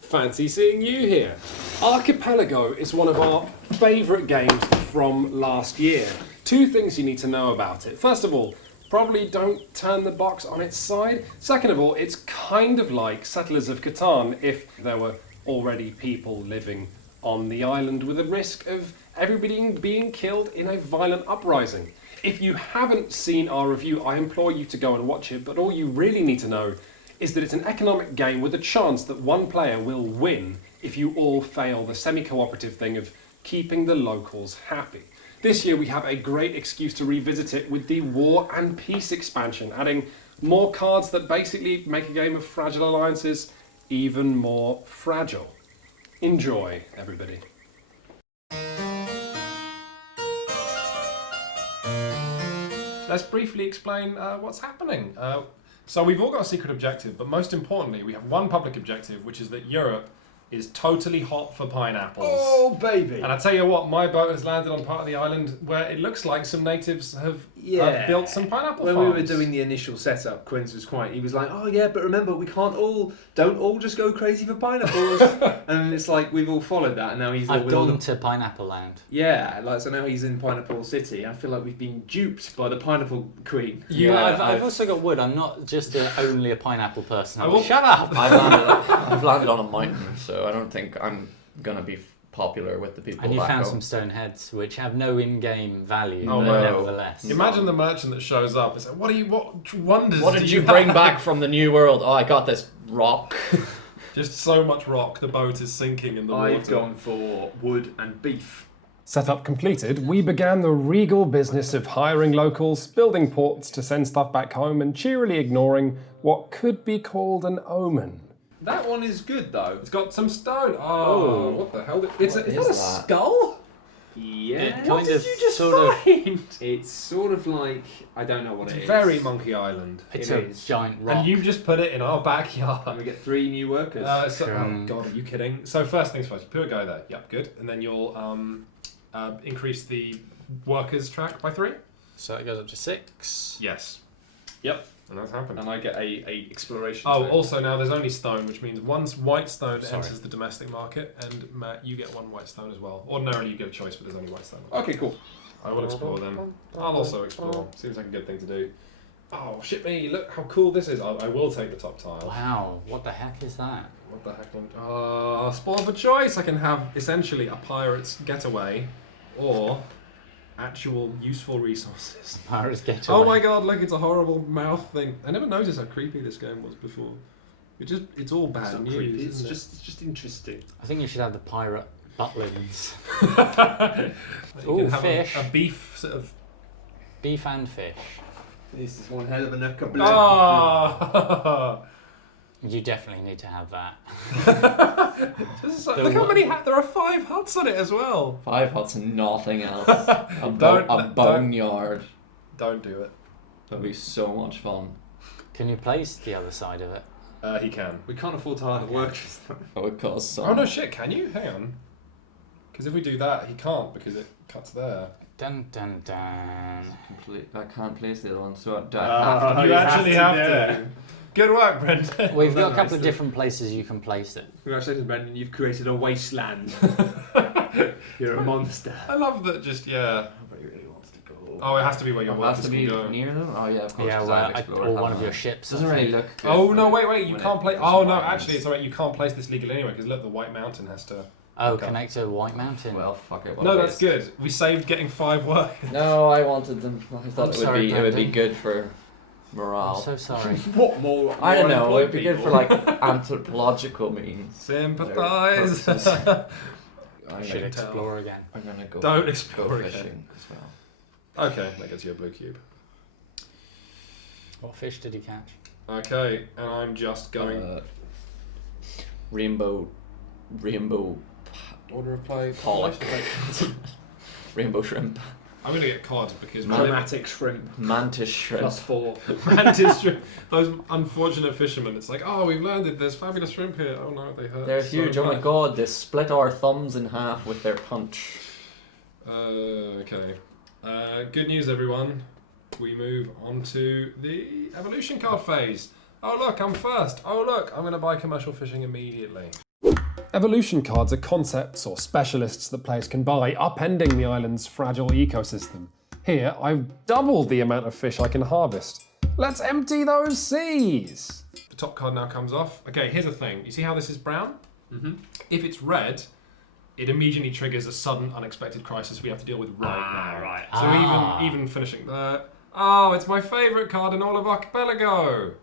Fancy seeing you here. Archipelago is one of our favourite games from last year. Two things you need to know about it. First of all, probably don't turn the box on its side. Second of all, it's kind of like Settlers of Catan if there were already people living on the island with a risk of everybody being killed in a violent uprising. If you haven't seen our review, I implore you to go and watch it, but all you really need to know is that it's an economic game with a chance that one player will win if you all fail the semi-cooperative thing of keeping the locals happy. This year we have a great excuse to revisit it with the War and Peace expansion, adding more cards that basically make a game of fragile alliances even more fragile. Enjoy, everybody. Let's briefly explain what's happening. So we've all got a secret objective, but most importantly, we have one public objective, which is that Europe is totally hot for pineapples. Oh, baby! And I tell you what, my boat has landed on part of the island where it looks like some natives have built some pineapple farms. When we were doing the initial setup, Quince he was like, oh yeah, but remember, don't all just go crazy for pineapples. And it's like, we've all followed that, and now he's I've gone to Pineapple Land. Yeah, so now he's in Pineapple City. I feel like we've been duped by the Pineapple Queen. I've also got wood. I'm not just only a pineapple person. Shut up! I've landed on a mountain, so I don't think I'm gonna be popular with the people. And you back found home. some stone heads, which have no in-game value, Oh, but no. nevertheless. Imagine the merchant that shows up and says, what wonders What did you bring back from the New World? Oh, I got this rock. Just so much rock, the boat is sinking in the water. I've gone for wood and beef. Setup completed, we began the regal business of hiring locals, building ports to send stuff back home, and cheerily ignoring what could be called an omen. That one is good though. It's got some stone. Oh, what the hell? Is that a skull? Yeah. What did you just find? It's sort of like, I don't know what it is. Very Monkey Island. It's It a is. giant rock. And you've just put it in our And backyard. we get 3 new workers. Oh god, are you kidding? So first things first, you put a guy there. Yep, good. And then you'll increase the workers track by 3. So it goes up to 6. Yes. Yep. And that's happened. And I get a exploration. Oh, zone. also now there's only stone, which means once white stone Sorry. enters the domestic market, and Matt, you get 1 white stone as well. Ordinarily you get a choice, but there's only white stone. Okay, cool. I will explore then. I'll also explore. Seems like a good thing to do. Oh, shit me, look how cool this is. I will take the top tile. Wow, what the heck is that? What the heck? Spoil for choice. I can have essentially a pirate's getaway, or actual useful resources. Pirates get Oh away. my god, look, it's a horrible mouth thing. I never noticed how creepy this game was before. It's all bad It's not news, creepy, it's isn't it? just interesting. I think you should have the pirate butlins. You Ooh, can have fish. a beef sort of. Beef and fish. This is one hell of a knuck of Ah! You definitely need to have that. Look how many there are 5 huts on it as well. 5 huts and nothing else. A Don't- boneyard. Don't do it. That'd be so much fun. Can you place the other side of it? He can. We can't afford to hire the workers though. That would cost some. Oh no shit, can you? Hang on. Because if we do that, he can't because it cuts there. Dun dun dun. I can't place the other one, so I Oh, You actually have to. Good work, Brendan. We've Well, got a that couple nice of different places you can place it. Congratulations, Brendan. You've created a wasteland. You're a monster. I love that. Just yeah. Nobody really wants to go. Oh, it has to be where your It has workers to can be go. near them? Oh yeah, of course. Yeah, 'cause well, I've explored, or one haven't of your I? ships. Doesn't I really think. look good. Oh no! when Wait! You when can't it place. goes Oh to no! white Actually, ones. it's alright. You can't place this legally anyway because look, the White Mountain has to. Oh, Okay. connect to White Mountain. Well, fuck it. what No, a that's waste. good. We saved getting 5 workers. No, I wanted them. I thought I'm sorry, it would be Brendan. good for morale. I'm so sorry. What more? I don't more know. unemployed It'd be good for people? like anthropological means. Sympathise. Purposes. I'm Should gonna, explore again. I'm gonna go. Don't explore go again. fishing as well. Okay, that gets you a blue cube. What fish did you catch? Okay, and I'm just going. Rainbow Order of play. pollock. Rainbow shrimp. I'm gonna get cod because Dramatic shrimp. Mantis shrimp. +4. mantis shrimp. Those unfortunate fishermen. It's like, oh, we've landed. There's fabulous shrimp here. Oh no, they hurt. They're so huge. Oh my bad. god, they split our thumbs in half with their punch. Okay. Good news, everyone. We move on to the evolution card phase. Oh look, I'm first. Oh look, I'm going to buy commercial fishing immediately. Evolution cards are concepts or specialists that players can buy, upending the island's fragile ecosystem. Here, I've doubled the amount of fish I can harvest. Let's empty those seas! The top card now comes off. Okay, here's the thing. You see how this is brown? Mm-hmm. If it's red, it immediately triggers a sudden, unexpected crisis we have to deal with right now. Right. So even finishing there. Oh, it's my favourite card in all of Archipelago.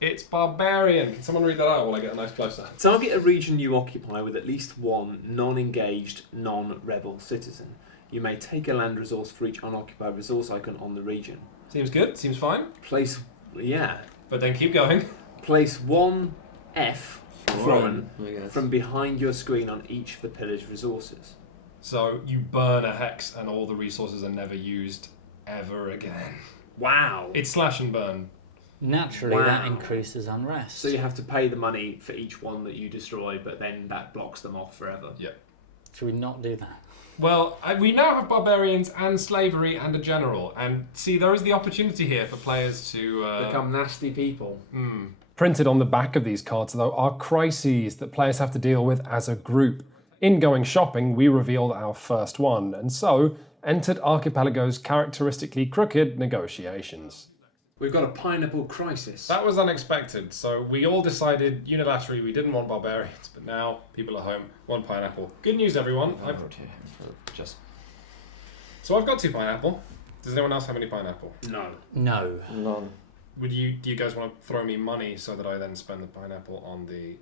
It's Barbarian. Can someone read that out while I get a nice closer? Target a region you occupy with at least one non-engaged, non-rebel citizen. You may take a land resource for each unoccupied resource icon on the region. Seems good. Seems fine. But then keep going. Place 1 F florin I guess. from behind your screen on each of the pillaged resources. So you burn a hex and all the resources are never used ever again. Wow. It's slash and burn. Naturally, that increases unrest. So you have to pay the money for each one that you destroy, but then that blocks them off forever. Yeah. Should we not do that? Well, we now have barbarians and slavery and a general. And see, there is the opportunity here for players to... Become nasty people. Printed on the back of these cards, though, are crises that players have to deal with as a group. In going shopping, we revealed our first one, and so entered Archipelago's characteristically crooked negotiations. We've got a pineapple crisis. That was unexpected, so we all decided unilaterally we didn't want barbarians, but now people at home want pineapple. Good news, everyone. So I've got 2 pineapple. Does anyone else have any pineapple? No. No. None. Do you guys want to throw me money so that I then spend the pineapple on the...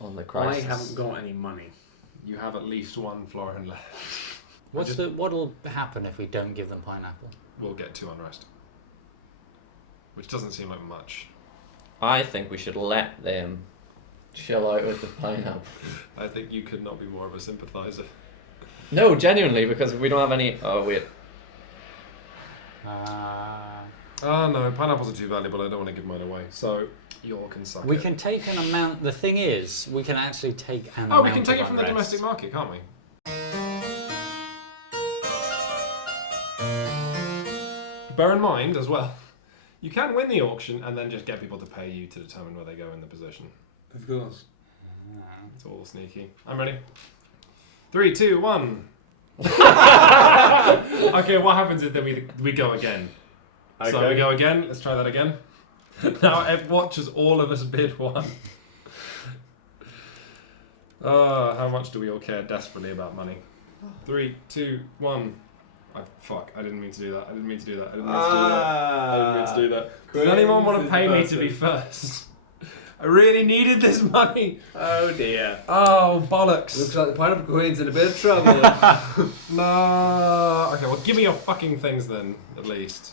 On the crisis. I haven't got any money. You have at least 1 florin left. What'll happen if we don't give them pineapple? We'll get 2 unrest. Which doesn't seem like much. I think we should let them chill out with the pineapple. I think you could not be more of a sympathiser. No, genuinely, because if we don't have any... Oh, wait. Oh no, pineapples are too valuable, I don't want to give mine away. So, you all can suck We it. can take an amount... The thing is, we can actually take an amount Oh, we can take of it from the unrest. domestic market, can't we? Bear in mind, as well, you can win the auction and then just get people to pay you to determine where they go in the position. Of course. It's all sneaky. I'm ready. 3, 2, 1. Okay, what happens is then we go again. Okay. So we go again. Let's try that again. Now Ev watches all of us bid 1. How much do we all care desperately about money? 3, 2, 1. Fuck, I didn't mean to do that. I didn't mean to do that. Does anyone want to pay me to be first? I really needed this money. Oh dear. Oh, bollocks. Looks like the pineapple queen's in a bit of trouble. No. Okay, well, give me your fucking things then, at least.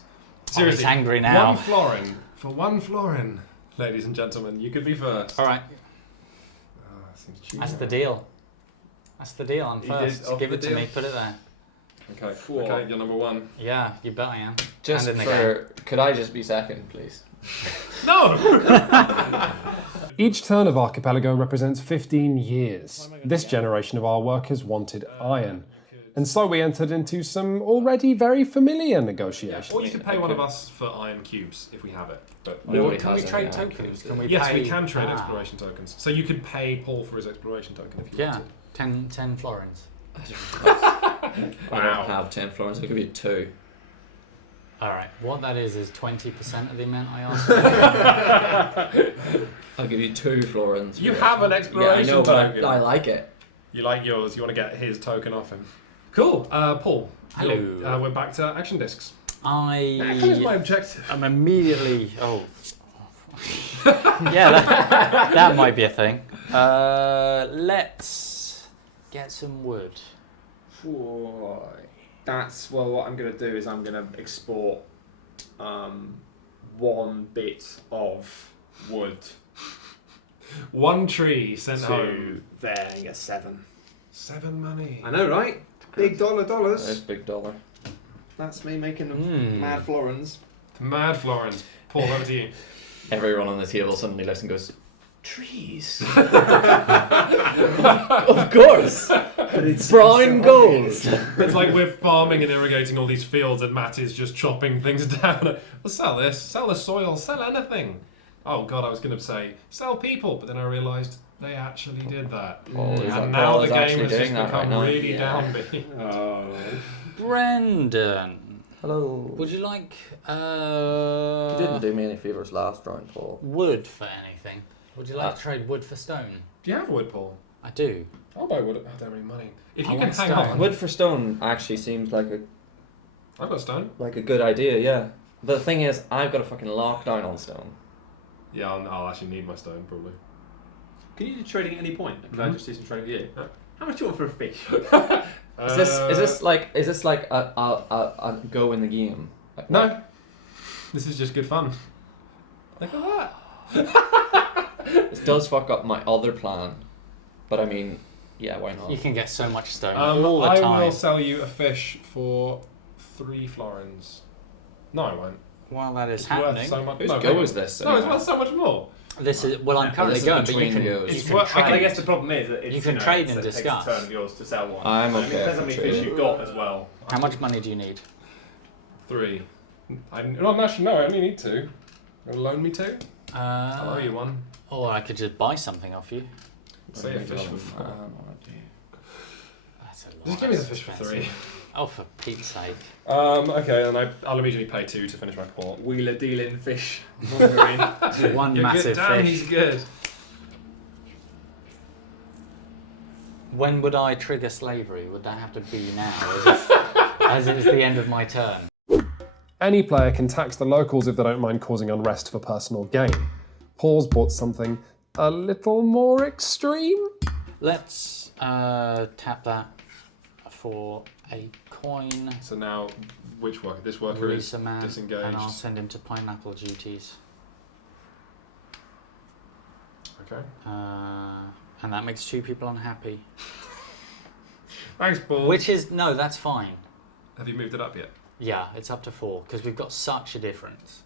Seriously. he's angry now. 1 florin. For 1 florin, ladies and gentlemen, you could be first. All right. Seems cheap. That's the deal. That's the deal. I'm You first. did off Give the it to deal. me. Put it there. Okay, 4. okay, you're number 1. Yeah, you bet I am. Just And in the game. could I just be second, please? No! Each turn of Archipelago represents 15 years. This generation of our workers wanted iron. And so we entered into some already very familiar negotiations. Or you could pay one of us for iron cubes if we have it. But Or Nobody can we has trade any tokens? Can we yes, pay... we can trade exploration tokens. So you could pay Paul for his exploration token if you Yeah, wanted. 10 florins. I Wow. don't have 10 florins, I'll give you 2. All right. What that is 20% of the amount I asked. I'll give you 2 florins. You for have an it. exploration yeah, I know, token. But I like it. You like yours, you want to get his token off him. Cool. Paul. Hello. We're back to action discs. I my objective. am immediately... Oh. Yeah, that might be a thing. Let's get some wood. That's what I'm going to do is I'm going to export 1 bit of wood 1 tree sent to home. there and get 7. 7 money. I know, right? Big dollars. There's big dollar. That's me making them mad florins. Mad Florence. Paul, over to you. Everyone on the table suddenly lifts and goes, trees. Of course. But it's Brown gold. It's like we're farming and irrigating all these fields and Matt is just chopping things down. Well, sell this, sell the soil, sell anything. Oh god, I was going to say sell people, but then I realised they actually did that. And now the game has just become really downbeat. Oh. Brendan, Hello. would you like You didn't do me any favours last round, Paul. wood for anything? Would you like to trade wood for stone? Do you have wood, Paul? I do. I'll buy wood. I don't have any money. If I you can want hang stone. on. Wood for stone actually seems like I've got stone. a good idea, yeah. But the thing is, I've got a fucking lockdown on stone. Yeah, I'll actually need my stone probably. Can you do trading at any point? Can I just do some trading with you? Yeah. How much do you want for a fish? Is this like a go in the game? Like, No. This is just good fun. Look at that. This does fuck up my other plan, but I mean, yeah, why not? You can get so much stone all the I time. will sell you a fish for 3 florins. No, I won't. While that is It's happening, worth so much. Whose no, go wait. is this? No, it's anyway? worth so much more. this is I'm currently this is going, but you between can. goes. You It's can worth- trade. I guess the problem is that it's, You can trade and it takes discuss. a turn of yours to sell one. I'm I mean, okay it depends how for many fish trading. you've got as well. How much money do you need? 3. No, actually, no, I only need 2. You want to loan me 2? I'll owe you 1. Or I could just buy something off you. Say a fish for 4. That's a lot. Just give me the That's fish for expensive. 3. Oh, for Pete's sake. Okay, and I'll immediately pay 2 to finish my port. Wheeler dealing fish. Mongering. One You're massive good. Damn, fish. he's good. When would I trigger slavery? Would that have to be now, as it's the end of my turn? Any player can tax the locals if they don't mind causing unrest for personal gain. Paul's bought something a little more extreme. Let's tap that for a coin. So now, which worker? This worker Release is a man, disengaged. and I'll send him to pineapple duties. Okay. And that makes 2 people unhappy. Thanks, Paul. Which is no, that's fine. Have you moved it up yet? Yeah, it's up to 4 because we've got such a difference.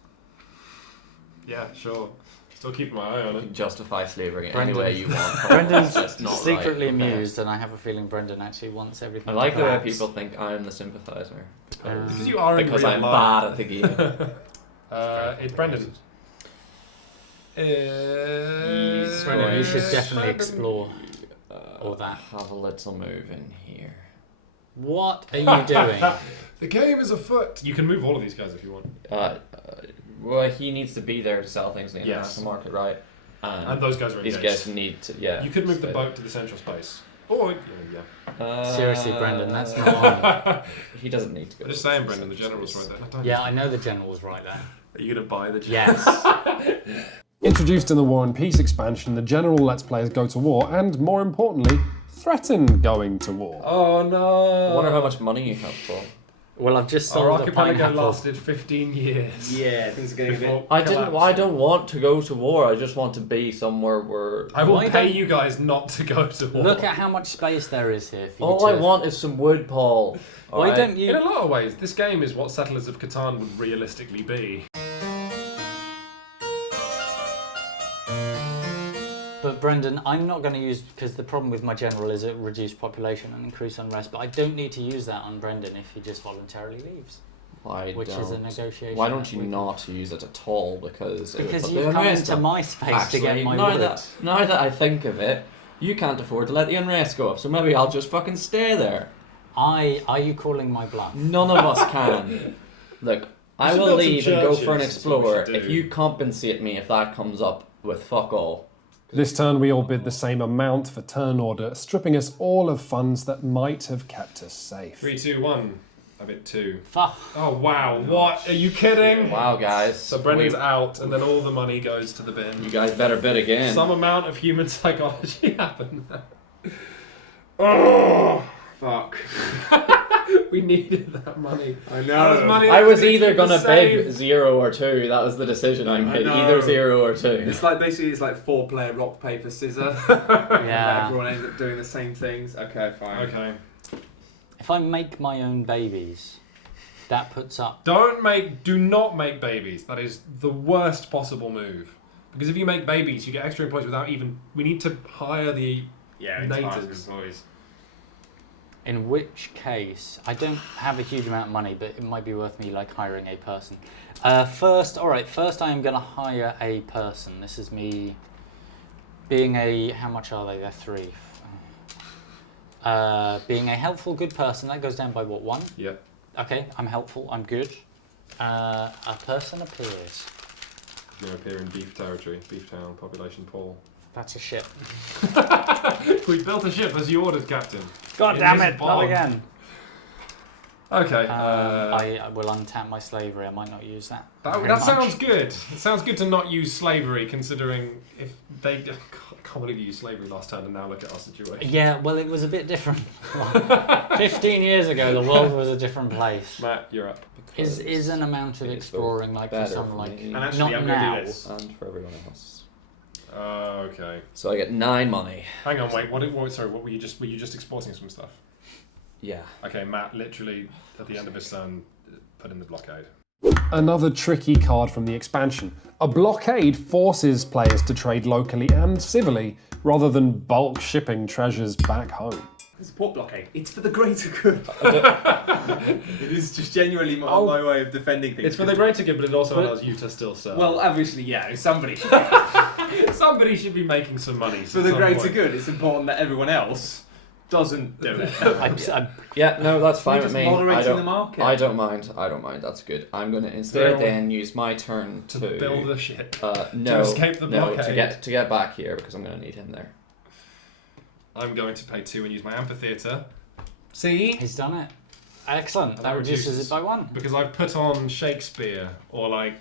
Yeah, sure. Still keeping my eye on You it. can justify slavery any Brendan- way you want. Brendan's That's not secretly right. Okay. amused, and I have a feeling Brendan actually wants everything. I like to the way collapse. people think I'm the sympathiser. Because you are in Because real I'm life. bad at the game. It's Brendan. He's Brendan, you going should to definitely explore all that. Have a little move in here. What are you doing? The game is afoot. You can move all of these guys if you want. Well, he needs to be there to sell things in the Yes. international market, right? And those guys are These engaged. guys need to, yeah. You could move the stay. boat to the central space. Or, yeah. Seriously, Brendan, that's not on. He doesn't need to go. I'm just to saying, the Brendan, the central general's space. right there. Don't Yeah, I know the general's right there. Are you going to buy the Yes. Introduced in the War and Peace expansion, the general lets players go to war and, more importantly, threaten going to war. Oh no! I wonder how much money you have for. Well, I've just Our sold a archipelago pineapple. lasted 15 years. Yeah, things are getting a bit. I don't want to go to war. I just want to be somewhere where. I will Why pay don't- you guys not to go to war. Look at how much space there is here for you All to... I want is some wood, Paul. Why Alright? don't In you... a lot of ways, this game is what Settlers of Catan would realistically be. But Brendan, I'm not going to use... Because the problem with my general is it reduced population and increased unrest, but I don't need to use that on Brendan if he just voluntarily leaves. Which is a negotiation. Why don't that you we- not use it at all? Because Because it would you've put the come unrest into up. my space to get Actually, my now wood. that I think of it, you can't afford to let the unrest go up, so maybe I'll just fucking stay there. Are you calling my bluff? None of us can. Look, I should will build some leave and go for an churches, that's what we explorer should if do. you compensate me if that comes up with fuck all. This turn we all bid the same amount for turn order, stripping us all of funds that might have kept us safe. 3, 2, 1. I bid 2. Fuck. Oh wow, what? Are you kidding? Wow, guys. So Brendan's out, and then all the money goes to the bin. You guys better bid again. Some amount of human psychology happened there. Oh, Fuck. we needed that money. I That know. was money I that was we either could gonna save. bid 0 or 2. That was the decision I made. know. Either 0 or 2. It's like basically it's like 4-player rock paper scissors. Yeah. Everyone ends up doing the same things. Okay, fine. Okay. If I make my own babies, that puts up... Do not make babies. That is the worst possible move. Because if you make babies, you get extra employees without even... We need to hire the... Yeah, Natives. it's employees. In which case, I don't have a huge amount of money, but it might be worth me like hiring a person. First I am going to hire a person. This is me being a, how much are they? They're 3. Being a helpful, good person, that goes down by what, 1? Yep. Okay, I'm helpful, I'm good. A person appears. You're going to appear in beef territory, beef town, population pool. That's a ship. We built a ship as you ordered, Captain. God damn it, not again. Okay. I will untap my slavery. I might not use that. That sounds good. It sounds good to not use slavery, considering if they... I can't believe you used slavery last turn, and now look at our situation. Yeah, well, it was a bit different. 15 years ago, the world was a different place. Matt, you're up. Is an amount of exploring like for some like And actually, not I'm now? going to do this. And for everyone else. Okay. So I get 9 money. Hang on, wait. Sorry, what were you just exporting some stuff? Yeah. Okay, Matt literally at the end of his turn put in the blockade. Another tricky card from the expansion. A blockade forces players to trade locally and civilly, rather than bulk shipping treasures back home. It's a port blockade. It's for the greater good. It is just genuinely my way of defending things. It's for the greater good, but it also allows you to still sell. Well, obviously, yeah. Somebody should somebody should be making some money. for the greater good. It's important that everyone else doesn't do it. Yeah, no, that's fine We're with just me. moderating the market. I don't mind. That's good. I'm going to instead then use my turn to build a ship. No, to escape the blockade. to get back here because I'm going to need him there. I'm going to pay 2 and use my amphitheatre. See? He's done it. Excellent. That reduces it by 1. Because I've put on Shakespeare or like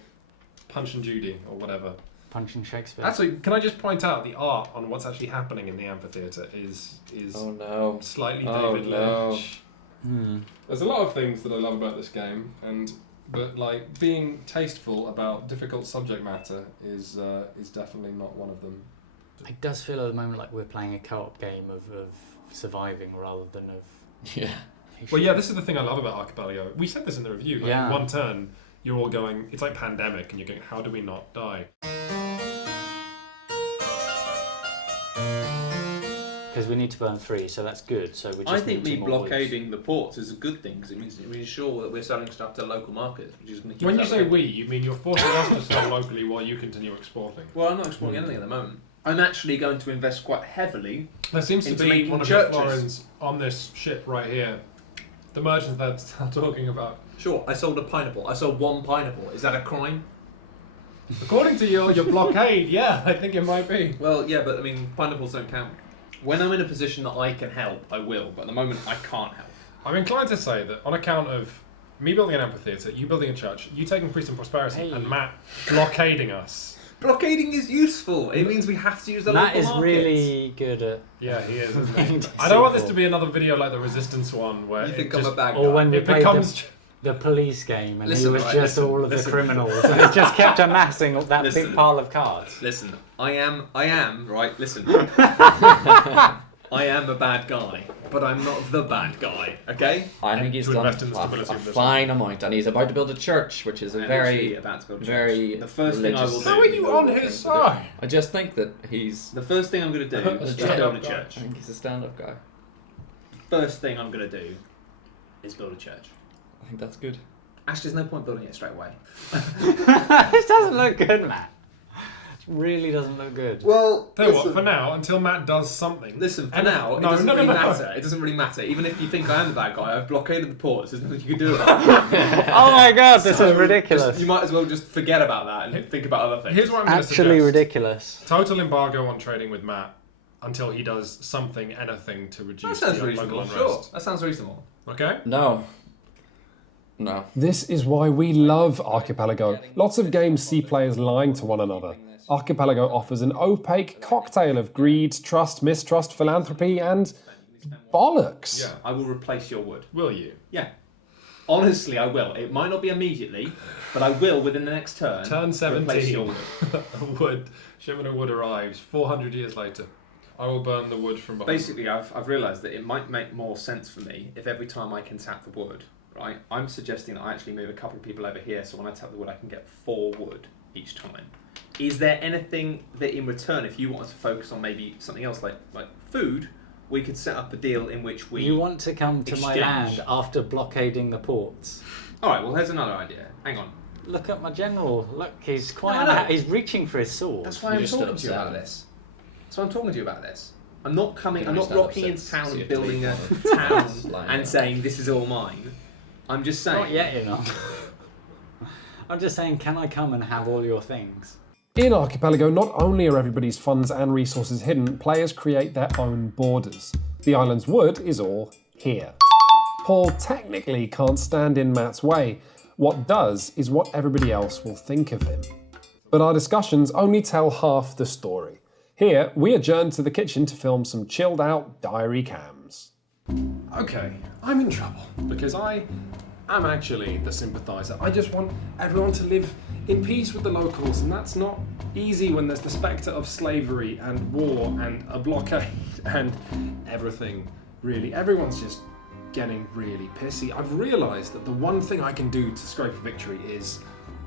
Punch and Judy or whatever. Punching Shakespeare. Actually, can I just point out the art on what's actually happening in the amphitheatre is oh no, slightly oh David no. Lynch. There's a lot of things that I love about this game, but like being tasteful about difficult subject matter is definitely not one of them. It does feel at the moment like we're playing a co-op game of surviving rather than of... Yeah. Well, yeah, this is the thing I love about Archipelago. We said this in the review. Like, yeah. In one turn, you're all going, it's like Pandemic, and you're going, how do we not die? Because we need to burn 3, so that's good. So we just I think need me 2 more blockading the ports is a good thing because it means we ensure that we're selling stuff to local markets, which is going to keep. When you us say out. we, you mean you're forcing us to sell locally while you continue exporting? Well, I'm not exporting anything at the moment. I'm actually going to invest quite heavily. There seems to into be making one of churches. the florins on this ship right here. The merchants that I'm talking about. Sure, I sold a pineapple. I sold 1 pineapple. Is that a crime? According to your blockade, yeah, I think it might be. Well, yeah, but I mean, pineapples don't count. When I'm in a position that I can help, I will. But at the moment, I can't help. I'm inclined to say that on account of me building an amphitheatre, you building a church, you taking peace and prosperity, and Matt blockading us. Blockading is useful. It means we have to use the Matt local is markets. really good at... Yeah, he is, isn't he? I don't want this to be another video like the Resistance one where You think it I'm just, a bad guy. Or when we it played becomes... the police game and Listen, he was right, just listen, all of listen. the criminals and it just kept amassing that Listen. big pile of cards. Listen, I am, right, listen. I am a bad guy, but I'm not the bad guy, okay? I think he's to done invest in the stability a of this fine amount, and he's about to build a church, which is a I'm very, actually about to build a church. very The first thing I will religious- do. How are you on his side? I just think that he's. The first thing I'm going to do is Stand-up build a guy. church. I think he's a stand-up guy. First thing I'm going to do is build a church. I think that's good. Actually, there's no point building it straight away. This doesn't look good, Matt. It really doesn't look good. Well, Tell you what, for now, until Matt does something... Listen, for And- now, it no, doesn't no, really no, no. matter. It doesn't really matter. Even if you think I am the bad guy, I've blockaded the ports. There's nothing you can do about it. Oh my god, this So is ridiculous. you might as well just forget about that and think about other things. Here's what I'm going to Actually suggest. ridiculous. Total embargo on trading with Matt until he does something, anything to That reduce sounds the local reasonable. unrest. Sure, that sounds reasonable. Okay? No. This is why we love Archipelago. Lots of games see players lying to one another. Archipelago offers an opaque cocktail of greed, trust, mistrust, philanthropy, and bollocks. Yeah. I will replace your wood. Will you? Yeah. Honestly, I will. It might not be immediately, but I will within the next turn. Turn replace your 17. wood. Wood. Shipment of wood arrives 400 years later. I will burn the wood from behind. Basically, I've realised that it might make more sense for me if every time I can tap the wood, right, I'm suggesting that I actually move a couple of people over here, so when I tap the wood, I can get 4 wood each time. Is there anything that in return, if you wanted to focus on maybe something else like food, we could set up a deal in which we... You want to come to my exchange. land after blockading the ports? Alright, well, here's another idea. Hang on. Look at my general. Look, he's quite. No, I know. He's reaching for his sword. That's why You I'm just talking stood to you up about seven. this. That's why I'm talking to you about this. I'm not coming. You I'm can not only rocking stand into up town six, so and you have to building a leave town lying and down. saying this is all mine. I'm just saying. Not yet, you know. I'm just saying, can I come and have all your things? In Archipelago, not only are everybody's funds and resources hidden, players create their own borders. The island's wood is all here. Paul technically can't stand in Matt's way. What does is what everybody else will think of him. But our discussions only tell half the story. Here, we adjourn to the kitchen to film some chilled out diary cams. Okay, I'm in trouble because I am actually the sympathiser. I just want everyone to live in peace with the locals, and that's not easy when there's the spectre of slavery and war and a blockade and everything. Really, everyone's just getting really pissy. I've realised that the one thing I can do to scrape a victory is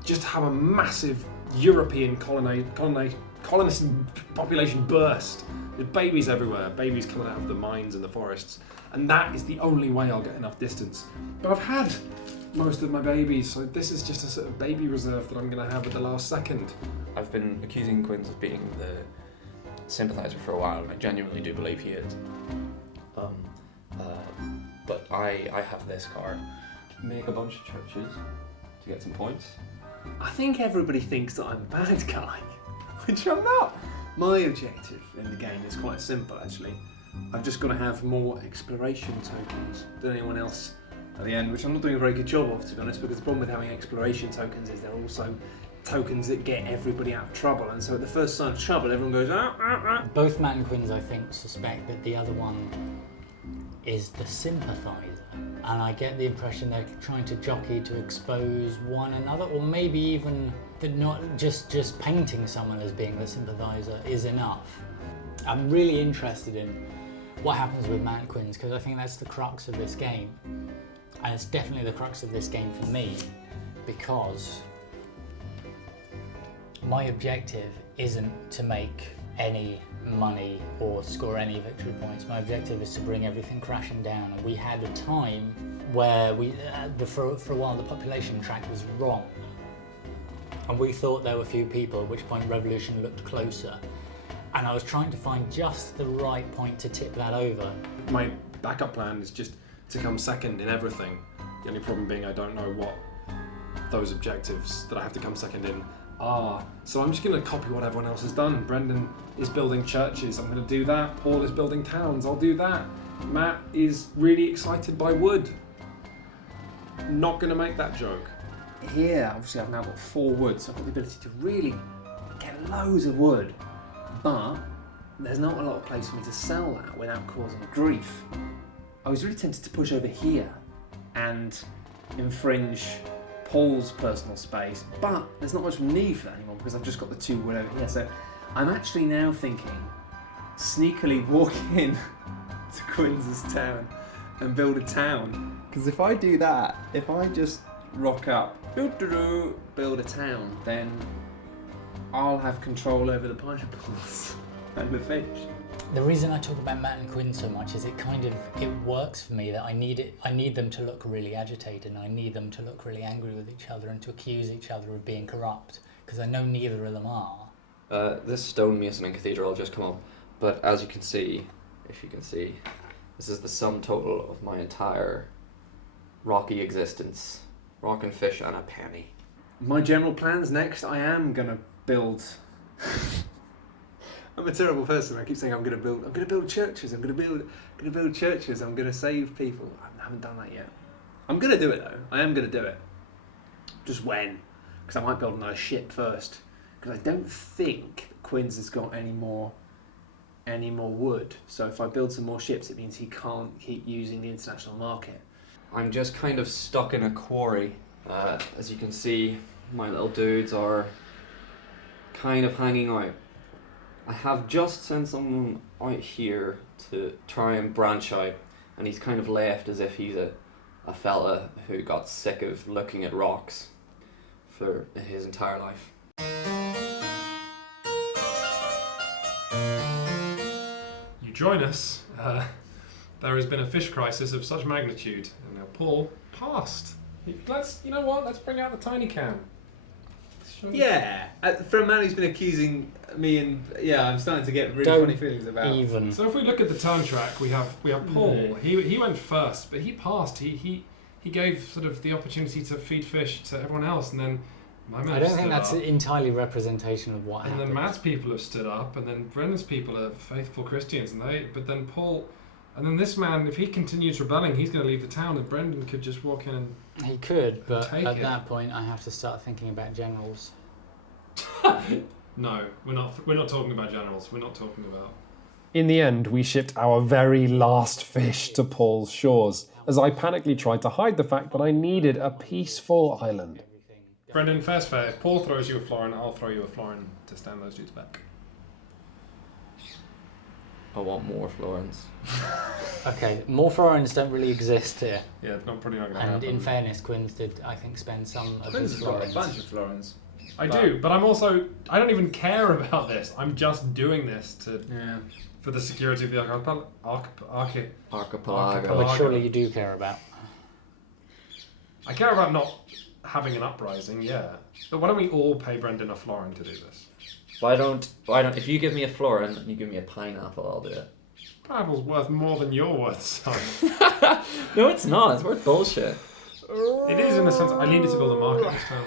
just have a massive European colonist population burst. There's babies everywhere, babies coming out of the mines and the forests, and that is the only way I'll get enough distance. But I've had most of my babies, so this is just a sort of baby reserve that I'm going to have at the last second. I've been accusing Quinns of being the sympathiser for a while, and I genuinely do believe he is. But I have this card. Make a bunch of churches to get some points. I think everybody thinks that I'm a bad guy, which I'm not. My objective in the game is quite simple, actually. I've just got to have more exploration tokens than anyone else at the end, which I'm not doing a very good job of, to be honest, because the problem with having exploration tokens is they're also tokens that get everybody out of trouble, and so at the first sign of trouble, everyone goes, ah. Both Matt and Quinns, I think, suspect that the other one is the sympathiser, and I get the impression they're trying to jockey to expose one another, or maybe even that not just painting someone as being the sympathiser is enough. I'm really interested in what happens with Matt and Quinns, because I think that's the crux of this game, and it's definitely the crux of this game for me, because my objective isn't to make any money or score any victory points. My objective is to bring everything crashing down, and we had a time where for a while the population track was wrong, and we thought there were few people, at which point revolution looked closer, and I was trying to find just the right point to tip that over. My backup plan is just to come second in everything. The only problem being I don't know what those objectives that I have to come second in are. So I'm just going to copy what everyone else has done. Brendan is building churches, I'm going to do that. Paul is building towns, I'll do that. Matt is really excited by wood. Not going to make that joke. Here, obviously I've now got 4 wood, so I've got the ability to really get loads of wood, but there's not a lot of place for me to sell that without causing grief. I was really tempted to push over here and infringe Paul's personal space, but there's not much need for that anymore because I've just got the 2 wood over here. So I'm actually now thinking, sneakily walk in to Quinns' town and build a town. Because if I do that, if I just rock up, build a town, then I'll have control over the pineapples and the fish. The reason I talk about Matt and Quinn so much is it works for me that I need them to look really agitated, and I need them to look really angry with each other and to accuse each other of being corrupt, because I know neither of them are. This stone masoning cathedral will just come up, but as you can see, if you can see, this is the sum total of my entire rocky existence. Rock and fish and a penny. My general plans next, I am gonna build. I'm a terrible person. I keep saying I'm gonna build churches. I'm gonna build churches. I'm gonna save people. I haven't done that yet. I'm gonna do it though. I am gonna do it. Just when? Because I might build another ship first. Because I don't think Quinns has got any more wood. So if I build some more ships, it means he can't keep using the international market. I'm just kind of stuck in a quarry. As you can see, my little dudes are kind of hanging out. I have just sent someone out here to try and branch out, and he's kind of left as if he's a fella who got sick of looking at rocks for his entire life. You join us there has been a fish crisis of such magnitude. And now Paul passed. You know what? Let's bring out the tiny can. Yeah, for a man who's been accusing me, and I'm starting to get really funny feelings about. Even. So if we look at the turn track, we have Paul. He went first, but he passed. He gave sort of the opportunity to feed fish to everyone else, and then my man I don't think stood that's up. entirely representation of what And happened. then Matt's people have stood up, and then Brendan's people are faithful Christians, but then Paul, and then this man, if he continues rebelling, he's going to leave the town, and Brendan could just walk in and... He could, but Take at it. that point I have to start thinking about generals. No, we're not talking about generals, we're not talking about... In the end, we shipped our very last fish to Paul's shores, as I panically tried to hide the fact that I needed a peaceful island. Brendan, fair's fair. If Paul throws you a florin, I'll throw you a florin to stand those dudes back. I want more florins. Okay, more florins don't really exist here. Yeah, it's probably not going to And happen. in fairness, Quinn's did, I think, spend some of Quinn's his has got a florins. bunch of florins. I do, but I don't even care about this. I'm just doing this for the security of the Archipelago. Which surely you do care about. I care about not having an uprising, yeah. But why don't we all pay Brendan a florin to do this? Why don't, if you give me a florin and you give me a pineapple, I'll do it. Pineapple's worth more than you're worth, son. No, it's not. It's worth bullshit. It is in a sense. I needed to build a market this time.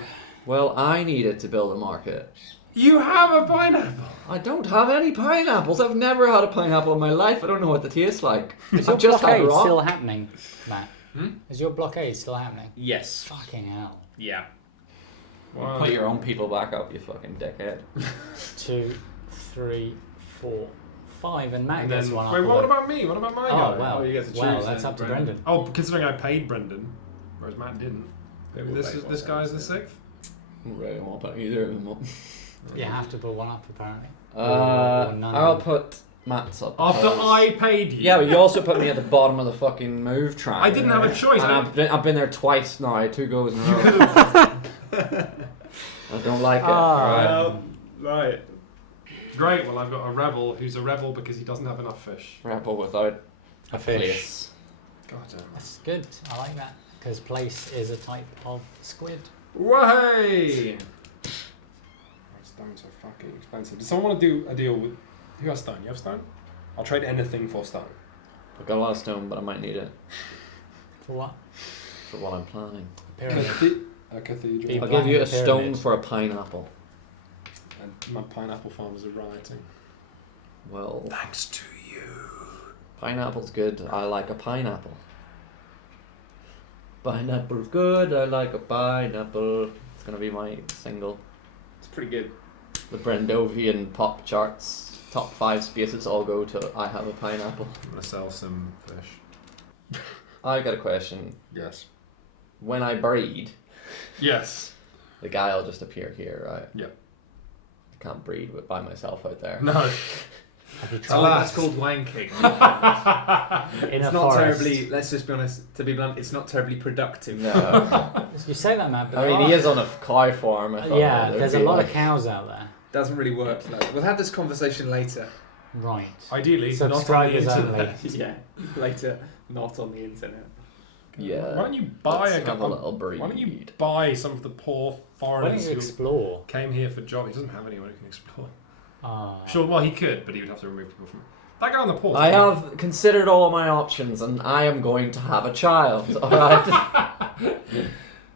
Well, I needed to build a market. You have a pineapple! I don't have any pineapples. I've never had a pineapple in my life. I don't know what they taste like. Is your I've just had blockade raw. still happening, Matt? Hmm? Is your blockade still happening? Yes. Fucking hell. Yeah. Wow. Put your own people back up, you fucking dickhead. 2, 3, 4, 5, and Matt And gets then, one up. wait, the what way. about me? What about my guy? Oh, well. Oh, you get to Well, choose that's then, up to Brendan. Brendan. Oh, considering I paid Brendan, whereas Matt didn't. Maybe We'll this pay this both guy is ends the then. sixth? Right, I won't put either of them up. You have to put one up, apparently. Uh, Or none. I'll put Matt's up. After because- I paid you. Yeah, but you also put me at the bottom of the fucking move track. I didn't have a choice. And I've been there twice now, 2 goes in a row. I don't like it. Ah. Right. Great. Well, I've got a rebel who's a rebel because he doesn't have enough fish. Rebel without A fish. place. God damn. That's good. I like that. Because place is a type of squid. Way! Stones are fucking expensive. Does someone want to do a deal with... Who has stone? You have stone? I'll trade anything for stone. I've got a lot of stone, but I might need it For what? for what I'm planning. Pyramid. A cathedral. Be- I'll give you a planning a stone pyramid. for a pineapple. And my pineapple farmers are rioting. Well, Thanks to you. pineapple's good. I like a pineapple. Pineapple's good. I like a pineapple. It's gonna be my single. It's pretty good. The Brendovian pop charts, top 5 spaces all go to I have a pineapple. I'm going to sell some fish. I got a question. Yes. When I breed, Yes. the guy will just appear here, right? Yep. I can't breed by myself out there. No. Have you tried? Alas. That's called wanking. In It's a not forest. terribly, let's just be honest, to be blunt, it's not terribly productive. No. You say that, Matt, but I mean, he is on a cow farm. I thought yeah, there'd there's a be lot like- of cows out there. Doesn't really work. No. We'll have this conversation later. Right. Ideally, not on the Subscribers internet. only. Yeah, later. Not on the internet. Yeah. Why don't you buy Let's a have a couple? little breed. Why don't you buy some of the poor Why don't foreigners you who explore? came here for jobs? He doesn't have anyone who can explore. Ah. Sure, well he could, but he would have to remove people from. That guy on the port. I have considered all my options, and I am going to have a child. All right.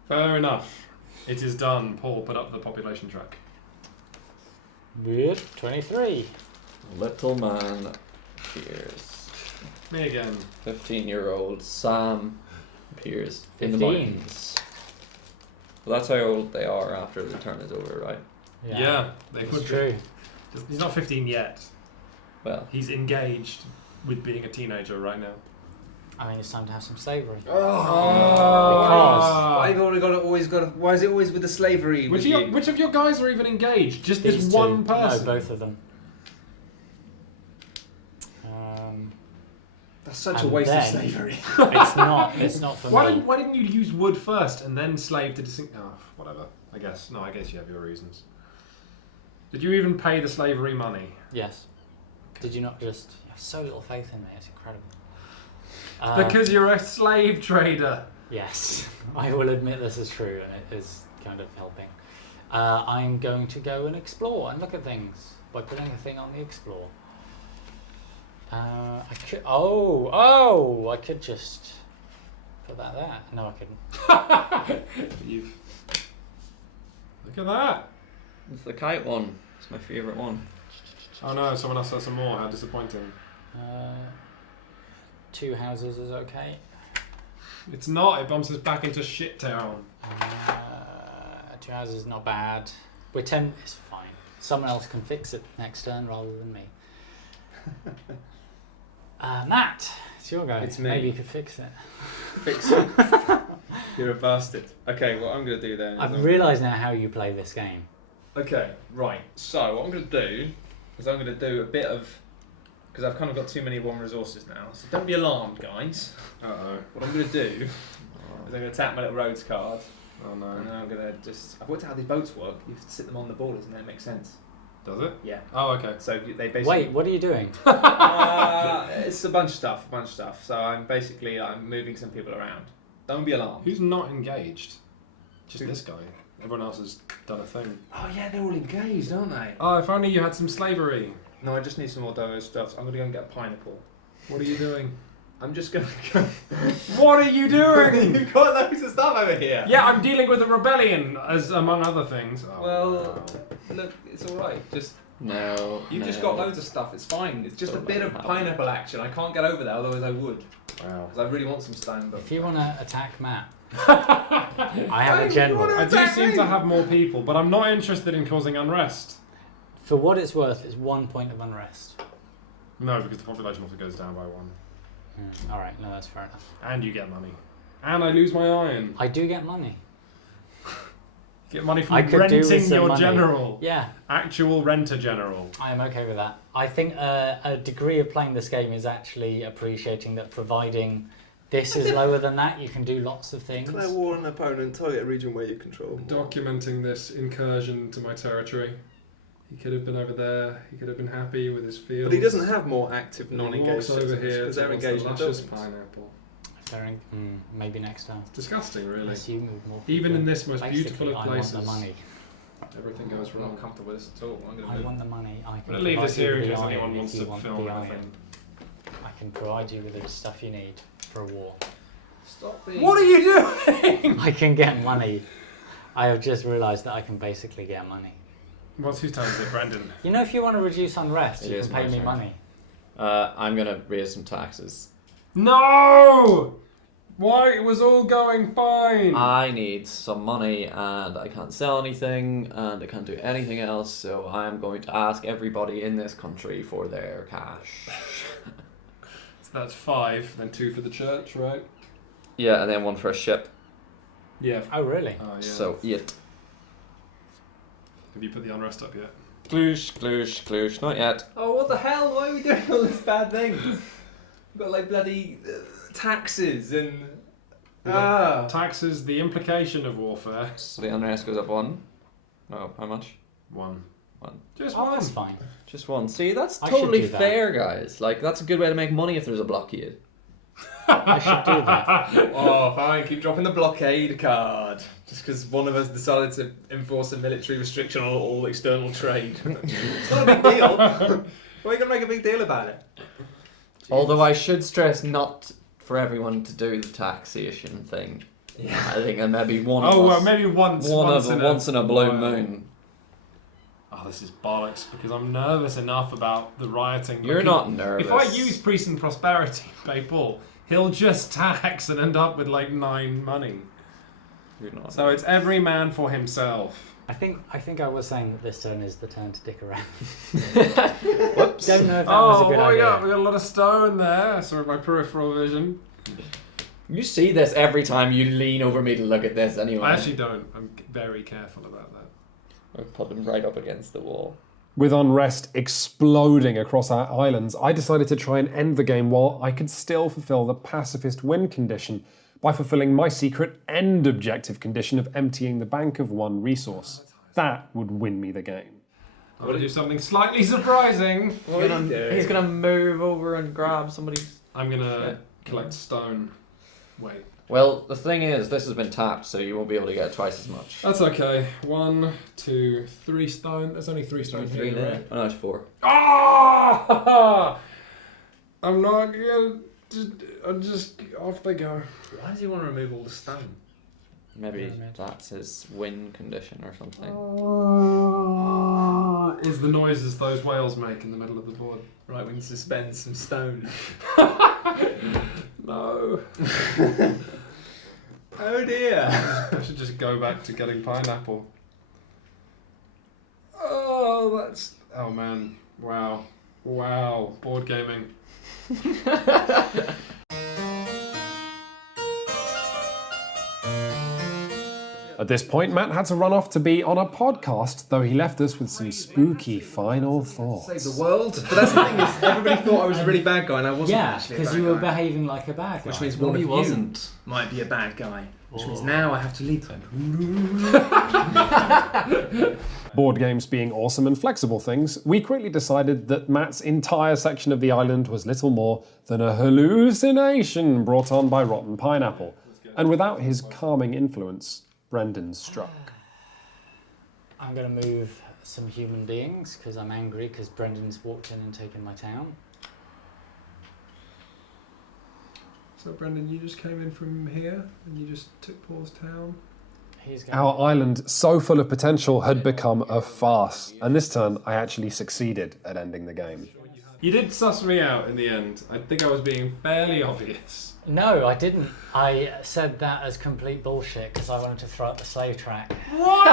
Fair enough. It is done. Paul, put up the population track. Good. 23. Little man appears. Me again. 15-year-old Sam appears in the 15. mountains. Well, that's how old they are after the turn is over, right? Yeah, they It's would be. true. He's not 15 yet. Well, He's engaged with being a teenager right now. I mean, it's time to have some slavery. Oh. Ah. Why have you always got to, why is it always with the slavery? Which, with you? which of your guys are even engaged? Just this These two. one person? No, both of them. That's such a And waste of then- slavery. It's not. It's not for Why me. didn't you use wood first and then slave to distinct? Oh, whatever. I guess. No, I guess you have your reasons. Did you even pay the slavery money? Yes. Did you not just... You have so little faith in me, it's incredible. Because you're a slave trader. Yes, I will admit this is true, and it is kind of helping. I'm going to go and explore and look at things by putting a thing on the explore. I could... Oh! I could just put that there. No, I couldn't. Look at that. It's the kite one. It's my favourite one. Oh no, someone else has some more. How disappointing. 2 houses is okay. It's not. It bumps us back into shit town. 2 houses is not bad. We're 10. It's fine. Someone else can fix it next turn rather than me. Matt, it's your go. It's me. Maybe you could fix it. Fix it. You're a bastard. Okay, what I'm going to do then... I've realised now how you play this game. Okay, right. So what I'm going to do is I'm going to do a bit of... Because I've kind of got too many one resources now. So don't be alarmed, guys. Uh-oh. What I'm going to do is I'm going to tap my little roads card. Oh no. And then I'm going to just... I've worked out how these boats work. You have to sit them on the borders and then it makes sense. Does it? Yeah. Oh, okay. So they basically... Wait, what are you doing? It's a bunch of stuff. So I'm moving some people around. Don't be alarmed. Who's not engaged? Just this guy. Everyone else has done a thing. Oh yeah, they're all engaged, aren't they? Oh, if only you had some slavery. No, I just need some more diverse stuff. So I'm going to go and get a pineapple. What are you doing? I'm just going to go... What are you doing? You've got loads of stuff over here. Yeah, I'm dealing with a rebellion, as among other things. Oh, Well, wow. look, it's all right. No. You've just got loads of stuff. It's fine. It's just a bit of pineapple action. I can't get over there, otherwise I would. Wow. Because I really want some stone. But If you want to attack Matt, I have a general. I do seem to have more people, but I'm not interested in causing unrest. For what it's worth, it's 1 point of unrest. No, because the population also goes down by 1. Alright, no, that's fair enough. And you get money. And I lose my iron. I do get money. Get money from I could do with renting some your money. general. Yeah, Actual renter general. I am okay with that. I think a degree of playing this game is actually appreciating that providing this is lower than that, you can do lots of things. Declare war on an opponent, target a region where you control. Documenting this incursion to my territory. He could have been over there. He could have been happy with his fields. But he doesn't have more active He non-engaged walks over here because they're towards the engaged in luscious buildings. pineapple. Maybe next time. Disgusting, really. Unless you move more Even people. in this most Basically, beautiful of places, I want the money. everything goes I'm wrong. not comfortable with this at all. I'm going to I move. want the money. I I'm can going to leave this provide here you in with case the anyone iron wants if to you want film the iron. anything. I can provide you with the stuff you need for a war. Stop being... What are you doing? I can get money. I have just realised that I can basically get money. Whose turn is it, Brendan? You know, if you want to reduce unrest, It you is can pay my me turn. money. I'm gonna raise some taxes. No! Why? It was all going fine. I need some money and I can't sell anything and I can't do anything else, so I'm going to ask everybody in this country for their cash. So that's 5, then 2 for the church, right? Yeah, and then 1 for a ship. Yeah. Oh, really? Oh, yeah. So 8. Have you put the unrest up yet? Gloosh, gloosh, gloosh. Not yet. Oh, what the hell? Why are we doing all these bad things? We've got like bloody taxes and... Taxes, the implication of warfare. So the unrest goes up 1. No, how much? 1. 1. Just Oh, 1. that's fine. Just 1. See, that's I should totally do that. fair, guys. Like, that's a good way to make money if there's a blockade. I should do that. Oh, fine, keep dropping the blockade card. Just because one of us decided to enforce a military restriction on all external trade. It's not a big deal. Why are you going to make a big deal about it? Although I should stress not for everyone to do the taxation thing. Yeah. I think that maybe one of Oh, well, us. maybe once Once in a blue while. moon. Oh, this is bollocks because I'm nervous enough about the rioting. You're Like, not nervous. If I use Peace and Prosperity, Paul, he'll just tax and end up with like 9 money. You're not. So it's every man for himself. I think I was saying that this turn is the turn to dick around. Whoops. Don't know if that was a Oh, good what we idea. got? We got a lot of stone there. Sorry, my peripheral vision. You see this every time you lean over me to look at this anyway. I actually don't. I'm very careful about that. I'll put them right up against the wall. With unrest exploding across our islands, I decided to try and end the game while I could still fulfill the pacifist win condition by fulfilling my secret end objective condition of emptying the bank of 1 resource. That would win me the game. I'm going to do something slightly surprising. He's gonna move over and grab somebody's. I'm going to collect stone. Wait. Well, the thing is, this has been tapped, so you won't be able to get twice as much. That's okay. 1, 2, 3 stone. There's only 3 stone Three here, now. right? Oh, no, it's 4. Ah! I'm not going to... I'm just... Off they go. Why does he want to remove all the stone? Maybe that's his win condition or something. Is the noises those whales make in the middle of the board. Right, we can suspend some stone. No. Oh dear. I should just go back to getting pineapple. Oh, that's... Oh, man. Wow. Wow. Board gaming. At this point, Matt had to run off to be on a podcast, though he left us with some spooky final thoughts. Save the world. But that's the thing is, everybody thought I was a really bad guy, and I wasn't Yeah, actually a because bad you were guy. behaving like a bad guy. Which means No, one of he you wasn't. might be a bad guy. Which means now I have to leave them. Board games being awesome and flexible things, we quickly decided that Matt's entire section of the island was little more than a hallucination brought on by rotten pineapple. And without his calming influence, Brendan struck. I'm going to move some human beings because I'm angry because Brendan's walked in and taken my town. So, Brendan, you just came in from here and you just took Paul's town? He's going Our island, so full of potential, had become a farce. And this turn, I actually succeeded at ending the game. You did suss me out in the end. I think I was being fairly obvious. No, I didn't. I said that as complete bullshit because I wanted to throw out the slave track. What?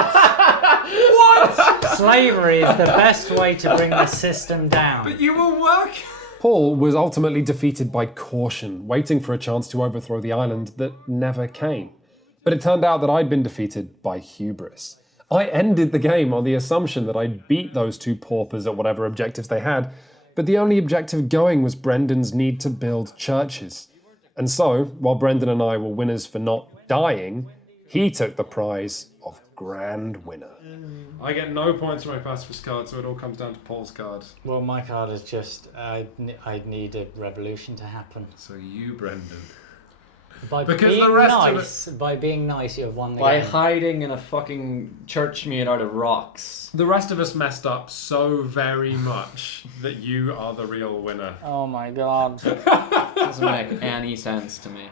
Slavery is the best way to bring the system down. But you were working. Paul was ultimately defeated by caution, waiting for a chance to overthrow the island that never came. But it turned out that I'd been defeated by hubris. I ended the game on the assumption that I'd beat those two paupers at whatever objectives they had, but the only objective going was Brendan's need to build churches. And so, while Brendan and I were winners for not dying, he took the prize of Grand Winner. I get no points for my pacifist card, so it all comes down to Paul's card. Well, my card is just, I need a revolution to happen. So you, Brendan. By Because being the rest of nice, by being nice, you have won the By game. hiding in a fucking church made out of rocks. The rest of us messed up so very much that you are the real winner. Oh my god. Doesn't make any sense to me.